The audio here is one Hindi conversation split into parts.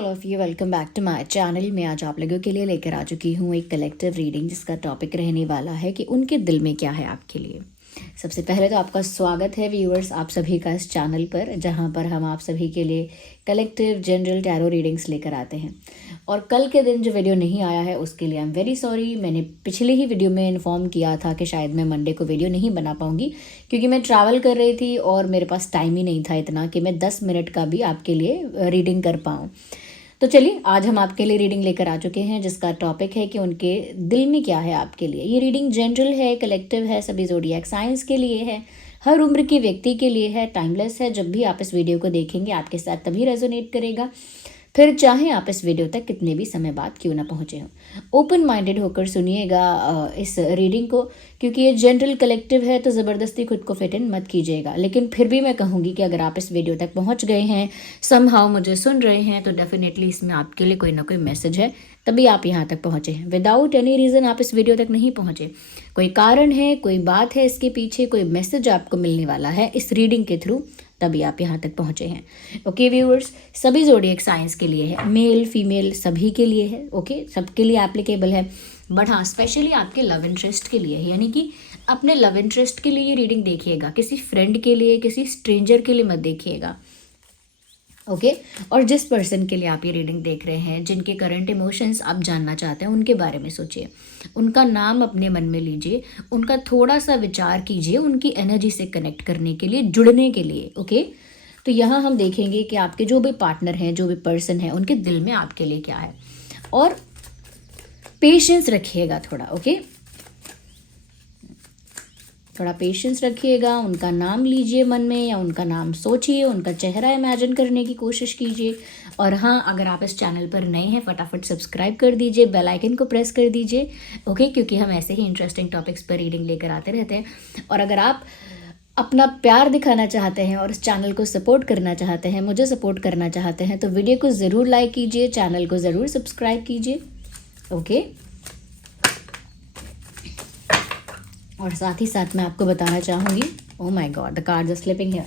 All of you, welcome back to my channel. मैं आज आप लोगों के लिए लेकर आ चुकी हूँ एक कलेक्टिव रीडिंग जिसका टॉपिक रहने वाला है कि उनके दिल में क्या है आपके लिए। सबसे पहले तो आपका स्वागत है व्यूअर्स आप सभी का इस चैनल पर, जहाँ पर हम आप सभी के लिए कलेक्टिव जनरल टैरो रीडिंग्स लेकर आते हैं। और कल के दिन जो वीडियो नहीं आया है उसके लिए आई एम वेरी सॉरी। मैंने पिछले ही वीडियो में इन्फॉर्म किया था कि शायद मैं मंडे को वीडियो नहीं बना पाऊँगी क्योंकि मैं ट्रैवल कर रही थी और मेरे पास टाइम ही नहीं था इतना कि मैं 10 मिनट का भी आपके लिए रीडिंग कर पाऊँ। तो चलिए आज हम आपके लिए रीडिंग लेकर आ चुके हैं जिसका टॉपिक है कि उनके दिल में क्या है आपके लिए। ये रीडिंग जनरल है, कलेक्टिव है, सभी ज़ोडिएक साइंस के लिए है, हर उम्र के व्यक्ति के लिए है, टाइमलेस है। जब भी आप इस वीडियो को देखेंगे आपके साथ तभी रेजोनेट करेगा, फिर चाहे आप इस वीडियो तक कितने भी समय बाद क्यों ना पहुँचे हों। ओपन माइंडेड होकर सुनिएगा इस रीडिंग को, क्योंकि ये जनरल कलेक्टिव है तो ज़बरदस्ती खुद को फिट इन मत कीजिएगा। लेकिन फिर भी मैं कहूँगी कि अगर आप इस वीडियो तक पहुँच गए हैं, समहाउ मुझे सुन रहे हैं, तो डेफिनेटली इसमें आपके लिए कोई ना कोई मैसेज है, तभी आप यहाँ तक पहुँचे हैं। विदाउट एनी रीज़न आप इस वीडियो तक नहीं पहुँचे, कोई कारण है, कोई बात है इसके पीछे, कोई मैसेज आपको मिलने वाला है इस रीडिंग के थ्रू, तभी आप यहाँ तक पहुँचे हैं। ओके व्यूअर्स, सभी ज़ोडिएक साइंस के लिए है, मेल फीमेल सभी के लिए है। ओके, सबके लिए एप्लीकेबल है, बट हाँ स्पेशली आपके लव इंटरेस्ट के लिए है। यानी कि अपने लव इंटरेस्ट के लिए ये रीडिंग देखिएगा, किसी फ्रेंड के लिए, किसी स्ट्रेंजर के लिए मत देखिएगा। ओके और जिस पर्सन के लिए आप ये रीडिंग देख रहे हैं, जिनके करंट इमोशंस आप जानना चाहते हैं, उनके बारे में सोचिए, उनका नाम अपने मन में लीजिए, उनका थोड़ा सा विचार कीजिए, उनकी एनर्जी से कनेक्ट करने के लिए, जुड़ने के लिए। ओके तो यहाँ हम देखेंगे कि आपके जो भी पार्टनर हैं, जो भी पर्सन है, उनके दिल में आपके लिए क्या है। और पेशेंस रखिएगा थोड़ा। ओके थोड़ा पेशेंस रखिएगा, उनका नाम लीजिए मन में या उनका नाम सोचिए, उनका चेहरा इमेजिन करने की कोशिश कीजिए। और हाँ, अगर आप इस चैनल पर नए हैं फटाफट सब्सक्राइब कर दीजिए, बेल आइकन को प्रेस कर दीजिए। ओके क्योंकि हम ऐसे ही इंटरेस्टिंग टॉपिक्स पर रीडिंग लेकर आते रहते हैं। और अगर आप अपना प्यार दिखाना चाहते हैं और इस चैनल को सपोर्ट करना चाहते हैं, मुझे सपोर्ट करना चाहते हैं, तो वीडियो को ज़रूर लाइक कीजिए, चैनल को ज़रूर सब्सक्राइब कीजिए। ओके और साथ ही साथ मैं आपको बताना चाहूँगी, oh my God the cards are slipping here.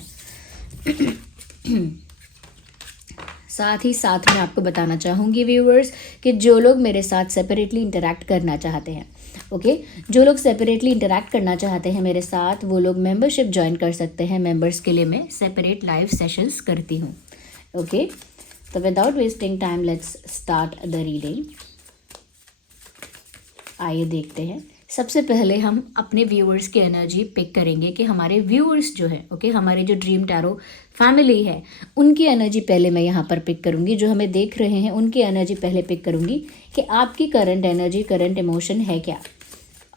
साथ ही साथ मैं आपको बताना चाहूँगी व्यूअर्स कि जो लोग मेरे साथ सेपरेटली इंटरैक्ट करना चाहते हैं, ओके जो लोग सेपरेटली इंटरैक्ट करना चाहते हैं मेरे साथ, वो लोग मेंबरशिप ज्वाइन कर सकते हैं। मेंबर्स के लिए मैं सेपरेट लाइव सेशंस करती हूँ। ओके तो without wasting time let's start the reading. आइए देखते हैं। सबसे पहले हम अपने व्यूअर्स की एनर्जी पिक करेंगे कि हमारे व्यूअर्स जो है, ओके हमारे जो ड्रीम टैरो फैमिली है, उनकी एनर्जी पहले मैं यहाँ पर पिक करूँगी। जो हमें देख रहे हैं उनकी एनर्जी पहले पिक करूँगी कि आपकी करंट एनर्जी, करंट इमोशन है क्या,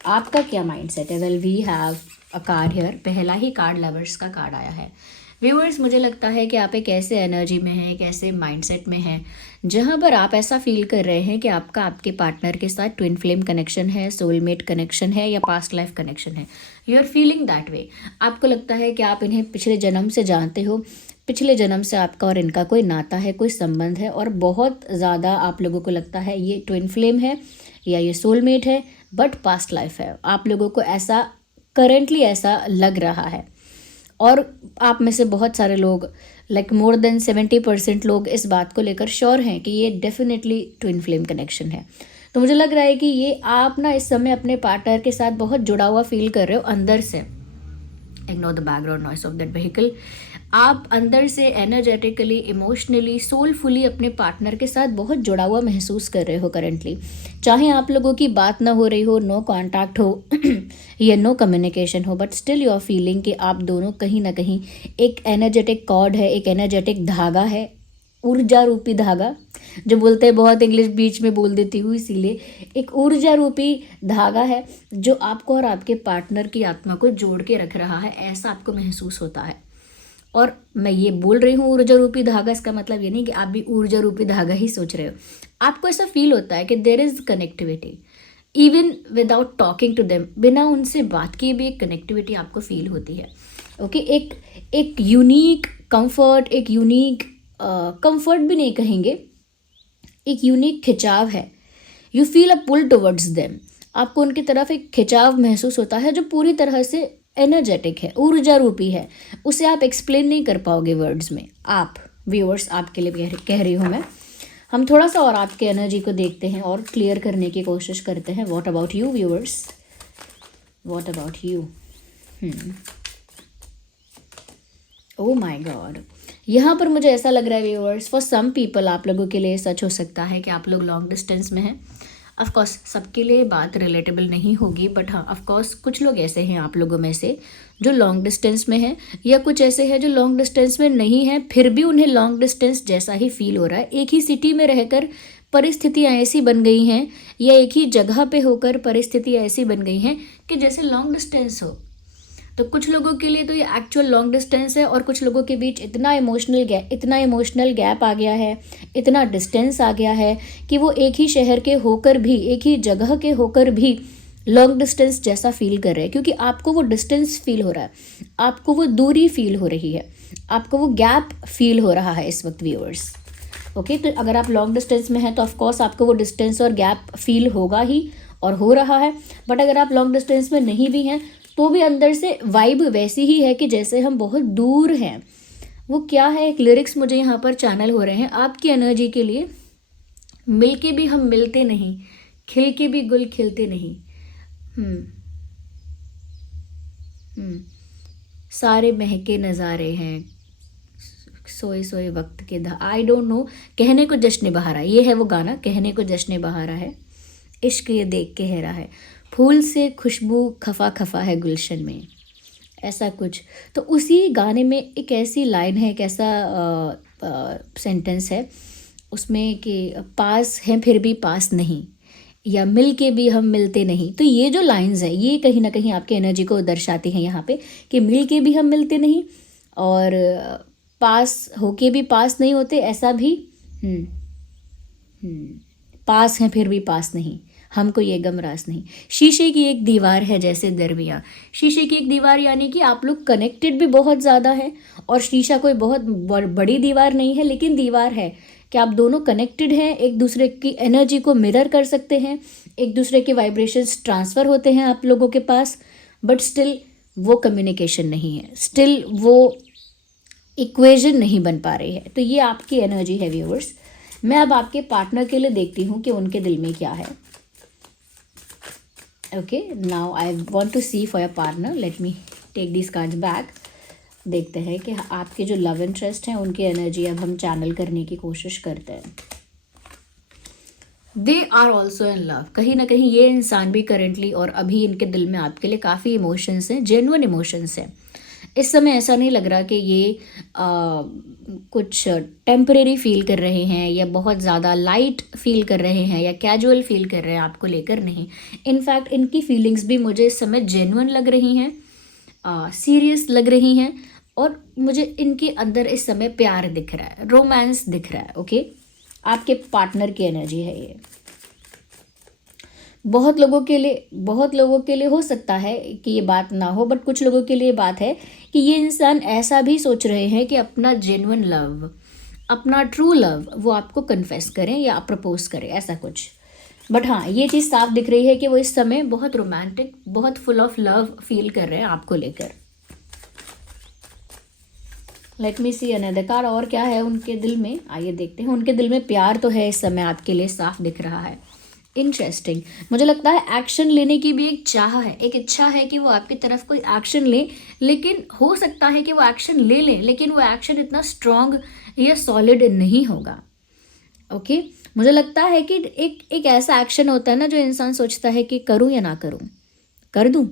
आपका क्या माइंडसेट है। Well we have a card here, पहला ही कार्ड लवर्स का कार्ड आया है। व्यूअर्स मुझे लगता है कि आप एक ऐसे एनर्जी में हैं, एक ऐसे माइंडसेट में हैं जहाँ पर आप ऐसा फील कर रहे हैं कि आपका आपके पार्टनर के साथ ट्विन फ्लेम कनेक्शन है, सोलमेट कनेक्शन है या पास्ट लाइफ कनेक्शन है। You are feeling that way. आपको लगता है कि आप इन्हें पिछले जन्म से जानते हो, पिछले जन्म से आपका और इनका कोई नाता है, कोई संबंध है, और बहुत ज़्यादा आप लोगों को लगता है ये ट्विन फ्लेम है या ये सोलमेट है, बट पास्ट लाइफ है। आप लोगों को ऐसा करेंटली ऐसा लग रहा है। और आप में से बहुत सारे लोग, लाइक मोर देन 70% लोग इस बात को लेकर श्योर हैं कि ये डेफिनेटली ट्विन फ्लेम कनेक्शन है। तो मुझे लग रहा है कि ये आप ना इस समय अपने पार्टनर के साथ बहुत जुड़ा हुआ फील कर रहे हो अंदर से। Ignore the background noise of that vehicle. आप अंदर से एनर्जेटिकली, इमोशनली, सोलफुली अपने पार्टनर के साथ बहुत जुड़ा हुआ महसूस कर रहे हो करेंटली। चाहे आप लोगों की बात ना हो रही हो, नो कांटेक्ट हो या नो कम्युनिकेशन हो, but still you are feeling कि आप दोनों कहीं ना कहीं एक एनर्जेटिक कॉर्ड है, एक एनर्जेटिक धागा है, ऊर्जा रूपी धागा। जो बोलते हैं, बहुत इंग्लिश बीच में बोल देती हूँ इसीलिए, एक ऊर्जा रूपी धागा है जो आपको और आपके पार्टनर की आत्मा को जोड़ के रख रहा है, ऐसा आपको महसूस होता है। और मैं ये बोल रही हूँ ऊर्जा रूपी धागा, इसका मतलब ये नहीं कि आप भी ऊर्जा रूपी धागा ही सोच रहे हो। आपको ऐसा फील होता है कि there is connectivity even without talking to them, बिना उनसे बात किए भी एक कनेक्टिविटी आपको फील होती है। ओके एक यूनिक कंफर्ट, एक यूनिक कंफर्ट भी नहीं कहेंगे, एक यूनिक खिंचाव है। You feel a pull towards them. आपको उनकी तरफ एक खिंचाव महसूस होता है जो पूरी तरह से एनर्जेटिक है, ऊर्जा रूपी है। उसे आप एक्सप्लेन नहीं कर पाओगे वर्ड्स में। आप व्यूअर्स, आपके लिए कह रही हूँ मैं। हम थोड़ा सा और आपके एनर्जी को देखते हैं और क्लियर करने की कोशिश करते हैं. What about you viewers? What about you? Oh my God, यहाँ पर मुझे ऐसा लग रहा है व्यूअर्स, फॉर सम पीपल, आप लोगों के लिए सच हो सकता है कि आप लोग लॉन्ग डिस्टेंस में हैं. ऑफ कोर्स सबके लिए बात रिलेटेबल नहीं होगी, बट हाँ ऑफ कोर्स कुछ लोग ऐसे हैं आप लोगों में से जो लॉन्ग डिस्टेंस में हैं, या कुछ ऐसे हैं जो लॉन्ग डिस्टेंस में नहीं हैं फिर भी उन्हें लॉन्ग डिस्टेंस जैसा ही फील हो रहा है. एक ही सिटी में रहकर परिस्थितियाँ ऐसी बन गई हैं, या एक ही जगह पे होकर परिस्थितियाँ ऐसी बन गई हैं कि जैसे लॉन्ग डिस्टेंस हो. तो कुछ लोगों के लिए तो ये एक्चुअल लॉन्ग डिस्टेंस है, और कुछ लोगों के बीच इतना इमोशनल गैप आ गया है, इतना डिस्टेंस आ गया है कि वो एक ही शहर के होकर भी, एक ही जगह के होकर भी लॉन्ग डिस्टेंस जैसा फील कर रहे हैं, क्योंकि आपको वो डिस्टेंस फील हो रहा है, आपको वो दूरी फील हो रही है, आपको वो गैप फील हो रहा है इस वक्त व्यूअर्स. ओके, तो अगर आप लॉन्ग डिस्टेंस में हैं तो ऑफकोर्स आपको वो डिस्टेंस और गैप फील होगा ही और हो रहा है. बट अगर आप लॉन्ग डिस्टेंस में नहीं भी हैं तो भी अंदर से वाइब वैसी ही है कि जैसे हम बहुत दूर हैं. वो क्या है, एक लिरिक्स मुझे यहाँ पर चैनल हो रहे हैं आपकी एनर्जी के लिए. मिल के भी हम मिलते नहीं, खिल के भी गुल खिलते नहीं. सारे महके नज़ारे हैं, सोए सोए वक्त के आई डोंट नो. कहने को जश्न बहारा, ये है वो गाना, कहने को जश्न बहारा है, इश्क ये देख के हैरा है, फूल से खुशबू खफा खफा है गुलशन में, ऐसा कुछ. तो उसी गाने में एक ऐसी लाइन है, एक ऐसा सेंटेंस है उसमें कि पास हैं फिर भी पास नहीं, या मिल के भी हम मिलते नहीं. तो ये जो लाइंस है ये कहीं ना कहीं आपकी एनर्जी को दर्शाती हैं यहाँ पे, कि मिल के भी हम मिलते नहीं और पास होके भी पास नहीं होते, ऐसा भी. पास हैं फिर भी पास नहीं, हमको ये गम रास नहीं. शीशे की एक दीवार है जैसे दरमियाँ. शीशे की एक दीवार यानी कि आप लोग कनेक्टेड भी बहुत ज़्यादा हैं, और शीशा कोई बहुत बड़ी दीवार नहीं है, लेकिन दीवार है कि आप दोनों कनेक्टेड हैं, एक दूसरे की एनर्जी को मिरर कर सकते हैं, एक दूसरे के वाइब्रेशंस ट्रांसफ़र होते हैं आप लोगों के पास. बट स्टिल वो कम्युनिकेशन नहीं है, स्टिल वो इक्वेशन नहीं बन पा रही है. तो ये आपकी एनर्जी है व्यूअर्स. मैं अब आपके पार्टनर के लिए देखती हूँ कि उनके दिल में क्या है. Okay, now I want to see for your partner. Let me take this cards back. देखते हैं कि आपके जो लव इंटरेस्ट हैं उनकी एनर्जी अब हम चैनल करने की कोशिश करते हैं. They are also in love. कहीं ना कहीं ये इंसान भी करेंटली और अभी इनके दिल में आपके लिए काफ़ी इमोशंस हैं, जेन्युइन इमोशंस हैं. इस समय ऐसा नहीं लग रहा कि ये कुछ टेम्परेरी फील कर रहे हैं, या बहुत ज़्यादा लाइट फील कर रहे हैं, या कैजुअल फील कर रहे हैं आपको लेकर. नहीं, इनफैक्ट इनकी फीलिंग्स भी मुझे इस समय जेन्युइन लग रही हैं, सीरियस लग रही हैं, और मुझे इनके अंदर इस समय प्यार दिख रहा है, रोमांस दिख रहा है. ओके, आपके पार्टनर की एनर्जी है ये. बहुत लोगों के लिए हो सकता है कि ये बात ना हो, बट कुछ लोगों के लिए बात है कि ये इंसान ऐसा भी सोच रहे हैं कि अपना जेन्युइन लव, अपना ट्रू लव वो आपको कन्फेस करें या प्रपोज करें, ऐसा कुछ. बट हाँ, ये चीज़ साफ दिख रही है कि वो इस समय बहुत रोमांटिक, बहुत फुल ऑफ लव फील कर रहे हैं आपको लेकर. Let me see another card. और क्या है उनके दिल में, आइए देखते हैं. उनके दिल में प्यार तो है इस समय आपके लिए, साफ दिख रहा है. इंटरेस्टिंग. मुझे लगता है एक्शन लेने की भी एक चाह है, एक इच्छा है कि वो आपकी तरफ कोई एक्शन ले, लेकिन हो सकता है कि वो एक्शन ले लें, लेकिन वो एक्शन इतना स्ट्रॉन्ग या सॉलिड नहीं होगा. ओके, मुझे लगता है कि एक ऐसा एक्शन होता है ना जो इंसान सोचता है कि करूं या ना करूं, कर दूं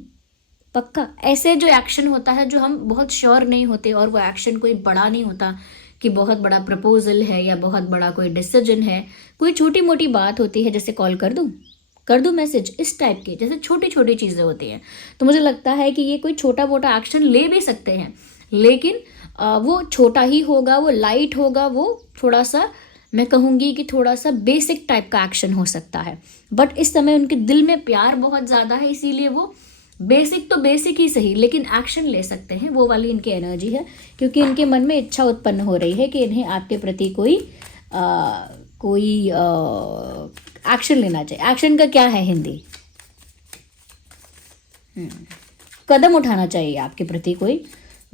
पक्का. ऐसे जो एक्शन होता है जो हम बहुत श्योर नहीं होते, और वो एक्शन कोई बड़ा नहीं होता कि बहुत बड़ा प्रपोजल है या बहुत बड़ा कोई डिसीजन है, कोई छोटी मोटी बात होती है, जैसे कॉल कर दूं मैसेज, इस टाइप के जैसे छोटी छोटी चीज़ें होती हैं. तो मुझे लगता है कि ये कोई छोटा मोटा एक्शन ले भी सकते हैं, लेकिन वो छोटा ही होगा, वो लाइट होगा, वो थोड़ा सा, मैं कहूँगी कि थोड़ा सा बेसिक टाइप का एक्शन हो सकता है. बट इस समय उनके दिल में प्यार बहुत ज़्यादा है, इसीलिए वो बेसिक तो बेसिक ही सही, लेकिन एक्शन ले सकते हैं, वो वाली इनकी एनर्जी है. क्योंकि इनके मन में इच्छा उत्पन्न हो रही है कि इन्हें आपके प्रति कोई एक्शन लेना चाहिए. एक्शन का क्या है हिंदी? कदम उठाना चाहिए आपके प्रति कोई,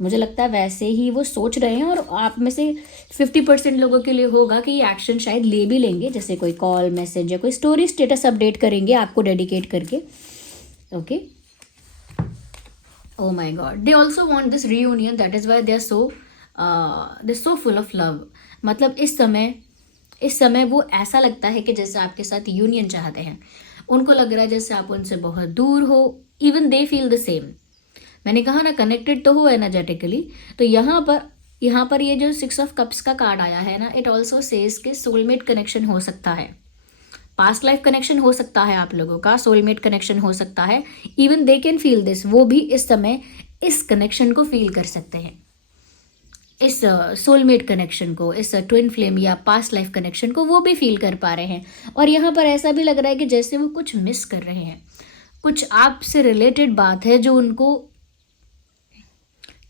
मुझे लगता है वैसे ही वो सोच रहे हैं, और आप में से 50% लोगों के लिए होगा कि ये एक्शन शायद ले भी लेंगे, जैसे कोई कॉल, मैसेज या कोई स्टोरी स्टेटस अपडेट करेंगे आपको डेडिकेट करके. Okay. Oh my God, they also want this reunion. That is why they're so full of love. मतलब इस समय वो ऐसा लगता है कि जैसे आपके साथ यूनियन चाहते हैं. उनको लग रहा है जैसे आप उनसे बहुत दूर हो. Even they feel the same. मैंने कहा ना, कनेक्टेड तो हो एनर्जेटिकली. तो यहाँ पर ये जो 6 ऑफ कप्स का कार्ड आया है ना, इट ऑल्सो सेज के सोलमेट कनेक्शन हो सकता है, पास्ट लाइफ कनेक्शन हो सकता है, आप लोगों का सोलमेट कनेक्शन हो सकता है. Even they can feel this. वो भी इस समय इस कनेक्शन को फील कर सकते हैं, इस सोलमेट कनेक्शन को, इस ट्विन फ्लेम या पास्ट लाइफ कनेक्शन को वो भी फील कर पा रहे हैं. और यहाँ पर ऐसा भी लग रहा है कि जैसे वो कुछ मिस कर रहे हैं, कुछ आपसे रिलेटेड बात है जो उनको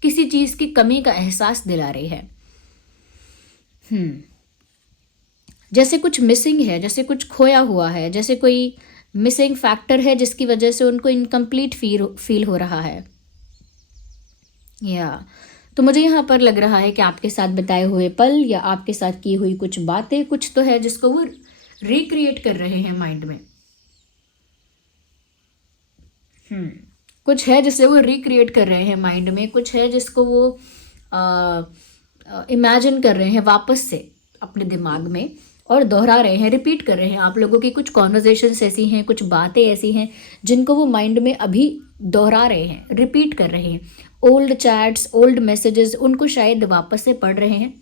किसी चीज़ की कमी का एहसास दिला रही है. जैसे कुछ मिसिंग है, जैसे कुछ खोया हुआ है, जैसे कोई मिसिंग फैक्टर है जिसकी वजह से उनको इनकम्प्लीट फील हो रहा है. तो मुझे यहाँ पर लग रहा है कि आपके साथ बिताए हुए पल या आपके साथ की हुई कुछ बातें, कुछ तो है जिसको वो रिक्रिएट कर रहे हैं माइंड में. कुछ है जिसे वो रिक्रिएट कर रहे हैं माइंड में, कुछ है जिसको वो इमेजिन कर रहे हैं वापस से अपने दिमाग में और दोहरा रहे हैं, रिपीट कर रहे हैं. आप लोगों की कुछ कॉन्वर्जेशंस ऐसी हैं, कुछ बातें ऐसी हैं जिनको वो माइंड में अभी दोहरा रहे हैं, रिपीट कर रहे हैं. ओल्ड चैट्स, ओल्ड मैसेजेस, उनको शायद वापस से पढ़ रहे हैं,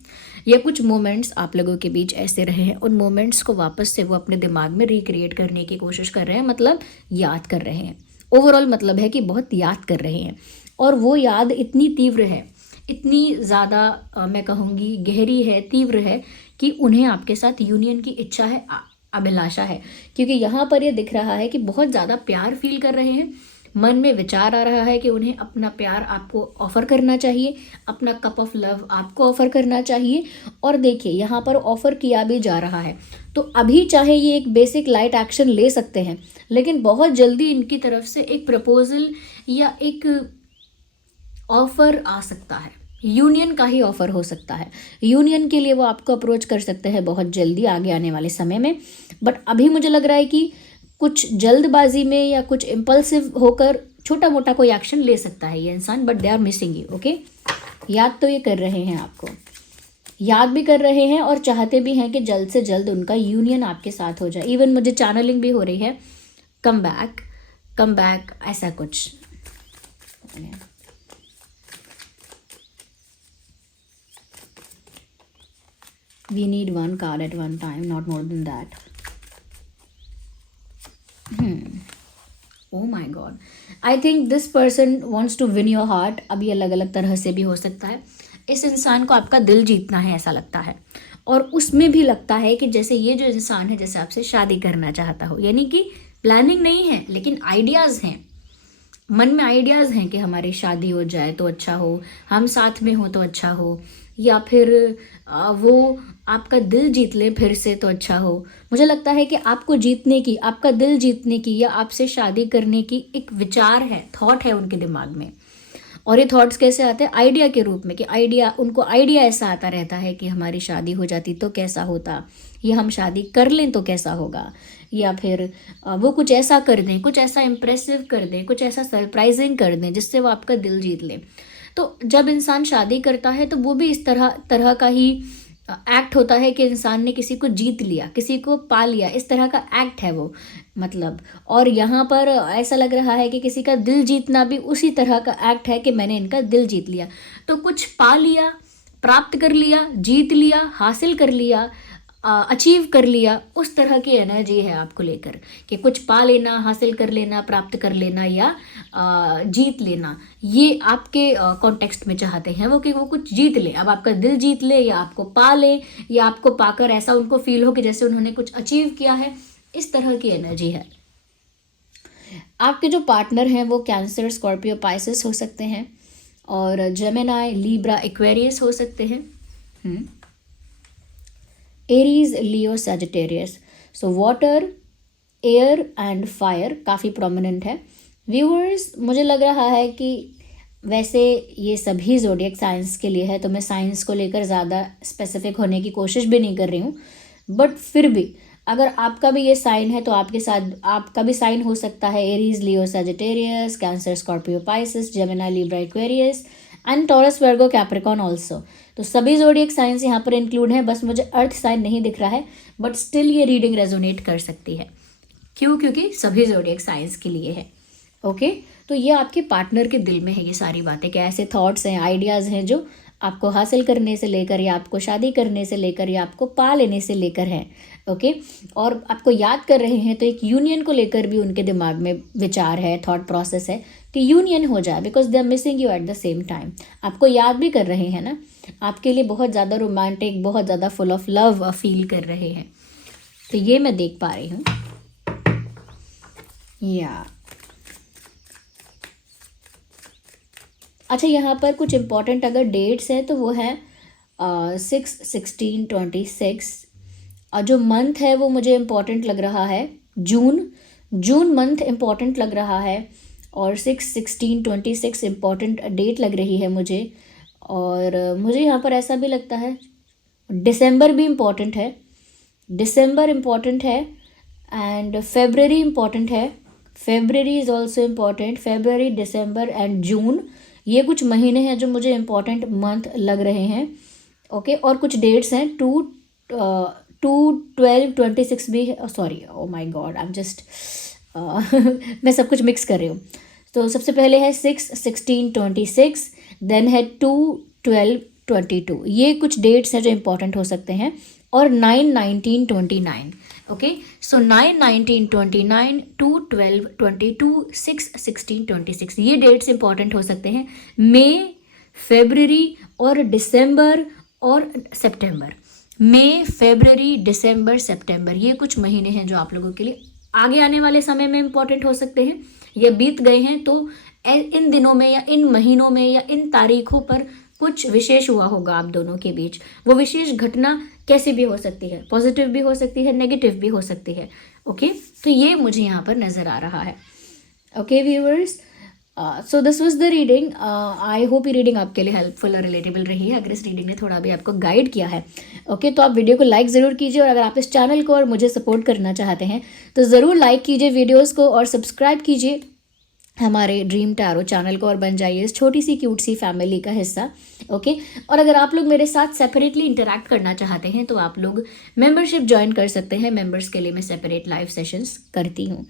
या कुछ मोमेंट्स आप लोगों के बीच ऐसे रहे हैं, उन मोमेंट्स को वापस से वो अपने दिमाग में रिक्रिएट करने की कोशिश कर रहे हैं. मतलब याद कर रहे हैं. ओवरऑल मतलब है कि बहुत याद कर रहे हैं. और वो याद इतनी तीव्र है, इतनी ज़्यादा मैं कहूँगी गहरी है, तीव्र है, कि उन्हें आपके साथ यूनियन की इच्छा है, अभिलाषा है. क्योंकि यहाँ पर ये दिख रहा है कि बहुत ज़्यादा प्यार फील कर रहे हैं. मन में विचार आ रहा है कि उन्हें अपना प्यार आपको ऑफ़र करना चाहिए, अपना कप ऑफ लव आपको ऑफ़र करना चाहिए. और देखिए यहाँ पर ऑफ़र किया भी जा रहा है. तो अभी चाहे ये एक बेसिक लाइट एक्शन ले सकते हैं, लेकिन बहुत जल्दी इनकी तरफ से एक प्रपोजल या एक ऑफ़र आ सकता है. यूनियन का ही ऑफ़र हो सकता है. यूनियन के लिए वो आपको अप्रोच कर सकते हैं बहुत जल्दी आगे आने वाले समय में. बट अभी मुझे लग रहा है कि कुछ जल्दबाजी में या कुछ इम्पल्सिव होकर छोटा मोटा कोई एक्शन ले सकता है ये इंसान. But they are missing you. Okay. याद तो ये कर रहे हैं, आपको याद भी कर रहे हैं और चाहते भी हैं कि जल्द से जल्द उनका यूनियन आपके साथ हो जाए. इवन मुझे चैनलिंग भी हो रही है, कम बैक, ऐसा कुछ. We need one card at one time, not more than that. Oh my God. I think this person wants to win your heart. अब ये अलग अलग तरह से भी हो सकता है. इस इंसान को आपका दिल जीतना है, ऐसा लगता है. और उसमें भी लगता है कि जैसे ये जो इंसान है जैसे आपसे शादी करना चाहता हो. यानी कि प्लानिंग नहीं है, लेकिन आइडियाज़ हैं, मन में आइडियाज़ हैं कि हमारी शादी हो जाए तो अच्छा हो, हम साथ में हो तो अच्छा हो, या फिर वो आपका दिल जीत ले फिर से तो अच्छा हो. मुझे लगता है कि आपको जीतने की, आपका दिल जीतने की या आपसे शादी करने की एक विचार है, थॉट है उनके दिमाग में. और ये थॉट्स कैसे आते हैं? आइडिया के रूप में. कि उनको आइडिया ऐसा आता रहता है कि हमारी शादी हो जाती तो कैसा होता, या हम शादी कर लें तो कैसा होगा, या फिर वो कुछ ऐसा कर दें, कुछ ऐसा इम्प्रेसिव कर दें, कुछ ऐसा सरप्राइजिंग कर दें जिससे वो आपका दिल जीत लें. तो जब इंसान शादी करता है तो वो भी इस तरह का ही एक्ट होता है कि इंसान ने किसी को जीत लिया, किसी को पा लिया, इस तरह का एक्ट है वो. मतलब और यहाँ पर ऐसा लग रहा है कि किसी का दिल जीतना भी उसी तरह का एक्ट है कि मैंने इनका दिल जीत लिया. तो कुछ पा लिया, प्राप्त कर लिया, जीत लिया, हासिल कर लिया, अचीव कर लिया, उस तरह की एनर्जी है आपको लेकर कि कुछ पा लेना, हासिल कर लेना, प्राप्त कर लेना या जीत लेना. ये आपके कॉन्टेक्स्ट में चाहते हैं वो कि वो कुछ जीत ले. अब आपका दिल जीत ले, या आपको पा ले, या आपको पाकर ऐसा उनको फील हो कि जैसे उन्होंने कुछ अचीव किया है. इस तरह की एनर्जी है. आपके जो पार्टनर हैं वो कैंसर, स्कॉर्पियो, पाइसेस हो सकते हैं, और जेमिनी, लीब्रा, एक्वेरियस हो सकते हैं. Aries, Leo, Sagittarius. So water, air and fire काफ़ी प्रोमिनेंट है. व्यूअर्स, मुझे लग रहा है कि वैसे ये सभी ज़ोडिएक साइंस के लिए है, तो मैं साइंस को लेकर ज़्यादा स्पेसिफिक होने की कोशिश भी नहीं कर रही हूँ, बट फिर भी अगर आपका भी ये साइन है तो आपके साथ आपका भी साइन हो सकता है Aries, Leo, Sagittarius, cancer, Scorpio, Pisces, Gemini, Libra, Aquarius and taurus, Virgo, Capricorn also. तो सभी ज़ोडिएक साइंस यहाँ पर इंक्लूड है, बस मुझे अर्थ साइन नहीं दिख रहा है, बट स्टिल ये रीडिंग रेजोनेट कर सकती है। क्यों? क्योंकि सभी ज़ोडिएक साइंस के लिए है। ओके, तो ये आपके पार्टनर के दिल में है ये सारी बातें, क्या ऐसे थॉट्स हैं, आइडियाज़ हैं जो आपको हासिल करने से लेकर या आपको शादी करने से लेकर या आपको पा लेने से लेकर हैं। ओके, और आपको याद कर रहे हैं तो एक यूनियन को लेकर भी उनके दिमाग में विचार है, थॉट प्रोसेस है कि यूनियन हो जाए, because they are missing you at the same time. आपको याद भी कर रहे हैं ना, आपके लिए बहुत ज़्यादा रोमांटिक, बहुत ज़्यादा फुल ऑफ लव फील कर रहे हैं। तो ये मैं देख पा रही हूँ। या अच्छा, यहाँ पर कुछ इम्पॉर्टेंट अगर डेट्स हैं तो वो है 6, 16, 26। और जो मंथ है वो मुझे इम्पॉर्टेंट लग रहा है जून मंथ इम्पॉर्टेंट लग रहा है, और 6, 16, 26 इम्पॉर्टेंट डेट लग रही है मुझे। और मुझे यहाँ पर ऐसा भी लगता है दिसंबर भी इम्पॉर्टेंट है, दिसंबर इम्पॉर्टेंट है, एंड फेबररी इम्पॉर्टेंट है, February is also important, February, December and June, ये कुछ महीने हैं जो मुझे इम्पॉर्टेंट मंथ लग रहे हैं। ओके, और कुछ डेट्स हैं 2, 12, 26 भी है, sorry, oh my God, I am just मैं सब कुछ मिक्स कर रही हूँ। तो सबसे पहले है 6, 16, 26, देन है 2, 12, 22, ये कुछ डेट्स हैं जो इम्पॉर्टेंट हो सकते हैं, और 9, 19, 29। ओके, सो 9, 19, 29, 2, 12, 22, 6, 16, 26, ये डेट्स इंपॉर्टेंट हो सकते हैं। मई, फरवरी और दिसंबर और सितंबर, मई, फरवरी, दिसंबर, सितंबर, ये कुछ महीने हैं जो आप लोगों के लिए आगे आने वाले समय में इंपॉर्टेंट हो सकते हैं। ये बीत गए हैं तो इन दिनों में या इन महीनों में या इन तारीखों पर कुछ विशेष हुआ होगा आप दोनों के बीच। वो विशेष घटना कैसी भी हो सकती है, पॉजिटिव भी हो सकती है, नेगेटिव भी हो सकती है। ओके, तो ये मुझे यहाँ पर नज़र आ रहा है। Okay viewers, so this was the reading. I hope ये रीडिंग आपके लिए हेल्पफुल और रिलेटेबल रही है। अगर इस रीडिंग ने थोड़ा भी आपको गाइड किया है, ओके, तो आप वीडियो को लाइक ज़रूर कीजिए, और अगर आप इस चैनल को और मुझे सपोर्ट करना चाहते हैं तो ज़रूर लाइक कीजिए वीडियोज़ को और सब्सक्राइब कीजिए हमारे ड्रीम टैरो चैनल को और बन जाइए इस छोटी सी क्यूट सी फैमिली का हिस्सा। ओके, और अगर आप लोग मेरे साथ सेपरेटली इंटरैक्ट करना चाहते हैं तो आप लोग मेंबरशिप ज्वाइन कर सकते हैं। मेंबर्स के लिए मैं सेपरेट लाइव सेशंस करती हूँ।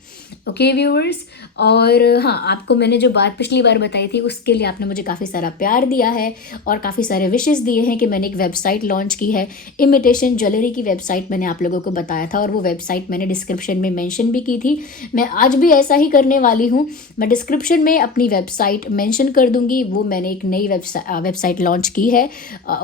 ओके व्यूअर्स, और हाँ, आपको मैंने जो बात पिछली बार बताई थी उसके लिए आपने मुझे काफ़ी सारा प्यार दिया है और काफ़ी सारे विशेस दिए हैं कि मैंने एक वेबसाइट लॉन्च की है, इमिटेशन ज्वेलरी की वेबसाइट मैंने आप लोगों को बताया था, और वो वेबसाइट मैंने डिस्क्रिप्शन में मेंशन भी की थी। मैं आज भी ऐसा ही करने वाली हूँ, मैं डिस्क्रिप्शन में अपनी वेबसाइट मेंशन कर दूंगी। वो मैंने एक नई वेबसाइट लॉन्च की है,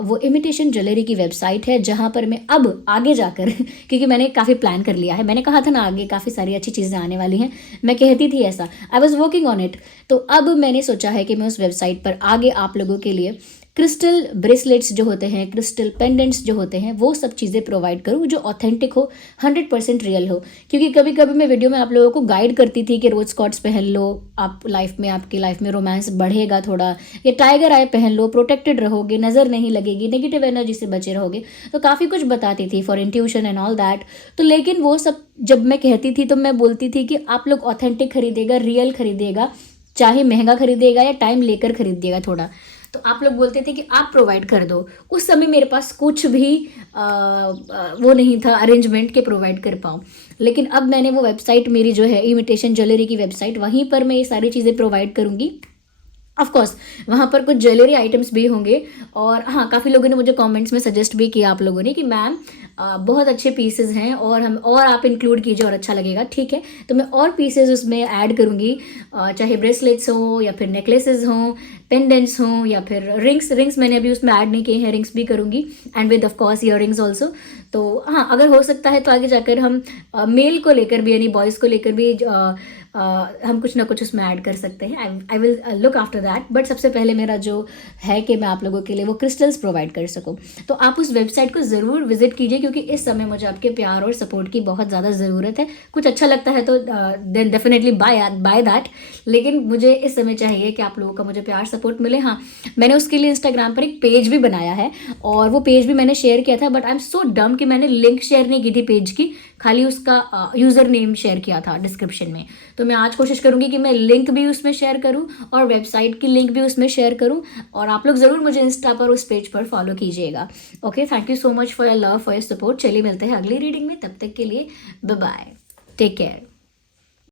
वो इमिटेशन ज्वेलरी की वेबसाइट है, जहाँ पर मैं अब आगे जाकर क्योंकि मैंने काफ़ी प्लान कर लिया है, मैंने कहा था ना आगे काफ़ी सारी अच्छी चीज़ें आने वाली हैं, मैं कहती थी ऐसा, I was working on it. तो अब मैंने सोचा है कि मैं उस वेबसाइट पर आगे आप लोगों के लिए क्रिस्टल ब्रेसलेट्स जो होते हैं, क्रिस्टल पेंडेंट्स जो होते हैं, वो सब चीज़ें प्रोवाइड करूँ जो ऑथेंटिक हो, 100% रियल हो। क्योंकि कभी कभी मैं वीडियो में आप लोगों को गाइड करती थी कि रोज स्कॉट्स पहन लो, आप आपकी लाइफ में रोमांस बढ़ेगा थोड़ा, या टाइगर आई पहन लो, प्रोटेक्टेड रहोगे, नज़र नहीं लगेगी, नेगेटिव एनर्जी से बचे रहोगे, तो काफ़ी कुछ बताती थी for intuition and all that. तो लेकिन वो सब जब मैं कहती थी तो मैं बोलती थी कि आप लोग ऑथेंटिक खरीदेगा, रियल खरीदेगा, चाहे महंगा खरीदेगा या टाइम लेकर खरीदिएगा थोड़ा, तो आप लोग बोलते थे कि आप प्रोवाइड कर दो। उस समय मेरे पास कुछ भी वो नहीं था अरेंजमेंट के प्रोवाइड कर पाऊँ, लेकिन अब मैंने वो वेबसाइट मेरी जो है इमिटेशन ज्वेलरी की वेबसाइट, वहीं पर मैं ये सारी चीज़ें प्रोवाइड करूँगी। ऑफ कोर्स वहाँ पर कुछ ज्वेलरी आइटम्स भी होंगे, और हाँ, काफ़ी लोगों ने मुझे कमेंट्स में सजेस्ट भी किया आप लोगों ने कि मैम बहुत अच्छे पीसेस हैं और आप इंक्लूड कीजिए और अच्छा लगेगा। ठीक है, तो मैं और पीसेस उसमें ऐड करूँगी, चाहे ब्रेसलेट्स हों या फिर नेकलेसेस हों, पेंडेंट्स हों या फिर रिंग्स मैंने अभी उसमें ऐड नहीं किए हैं, रिंग्स भी करूँगी, and with of course year rings also. तो हाँ, अगर हो सकता है तो आगे जाकर हम मेल को लेकर भी यानी बॉयज़ को लेकर भी हम कुछ ना कुछ उसमें ऐड कर सकते हैं. I will look after that. But सबसे पहले मेरा जो है कि मैं आप लोगों के लिए वो क्रिस्टल्स प्रोवाइड कर सकूँ. तो आप उस वेबसाइट को ज़रूर विजिट कीजिए, क्योंकि इस समय मुझे आपके प्यार और सपोर्ट की बहुत ज़्यादा ज़रूरत है. कुछ अच्छा लगता है तो देन डेफिनेटली बाय दैट. लेकिन मुझे इस समय चाहिए कि आप लोगों का मुझे प्यार सपोर्ट मिले. हाँ, मैंने उसके लिए इंस्टाग्राम पर एक पेज भी बनाया है और वो पेज भी मैंने शेयर किया था. बट आई एम सो डम कि मैंने लिंक शेयर नहीं की थी पेज की, खाली उसका यूज़र नेम शेयर किया था डिस्क्रिप्शन में. तो मैं आज कोशिश करूँगी कि मैं लिंक भी उसमें शेयर करूँ और वेबसाइट की लिंक भी उसमें शेयर करूँ. और आप लोग ज़रूर मुझे इंस्टा पर उस पेज पर फॉलो कीजिएगा. Okay, thank you so much for your love, for your support. चलिए मिलते हैं अगली रीडिंग में. तब तक के लिए बाय बाय, टेक केयर.